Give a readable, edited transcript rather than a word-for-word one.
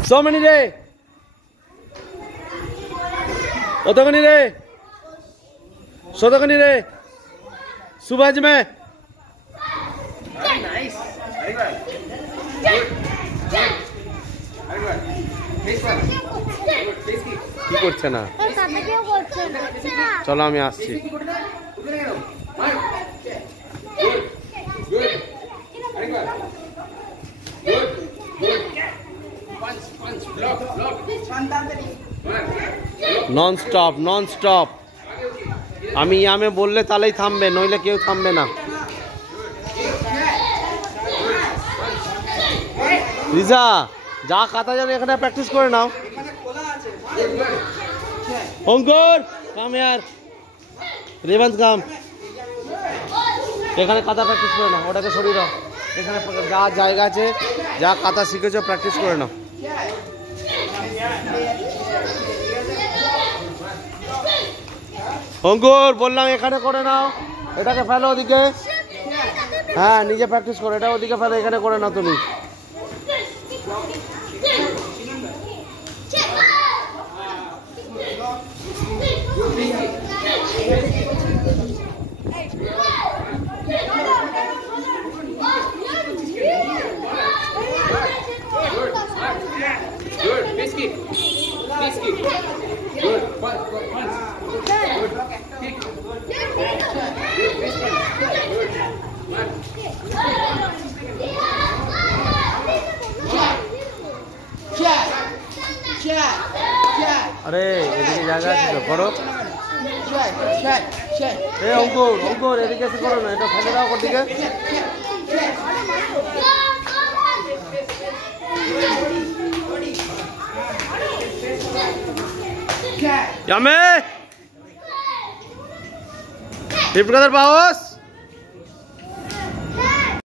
So many रे কতখানি রে শতখানি রে সুভাষ में नाइस কি করছে না চলো আমি আসছি নন স্টপ আমি ইয়ামে বললে তাহলেই থামবে নইলে কেউ থামবে না রিজা যা কাতা জানো এখানে প্র্যাকটিস করে নাও অঙ্কুর কাম यार রেবন্ত কাম এখানে কাতা প্র্যাকটিস করে নাও ওটাকে সরিয়ে দাও এখানে যা জায়গা আছে যা কাতা শিখেছো প্র্যাকটিস করে নাও অঙ্কুর বললাম এখানে করে নাও এটাকে ফেলো ওদিকে হ্যাঁ নিজে প্র্যাকটিস করো এটা ওদিকে ফেলো এখানে করে নাও তুমি अरे এদিকে জায়গা আছে তো করো এই অঙ্কুর এদিকে এসে করো না এটা ফেলে দাও ওদিকে यामे टिप कदर पाओस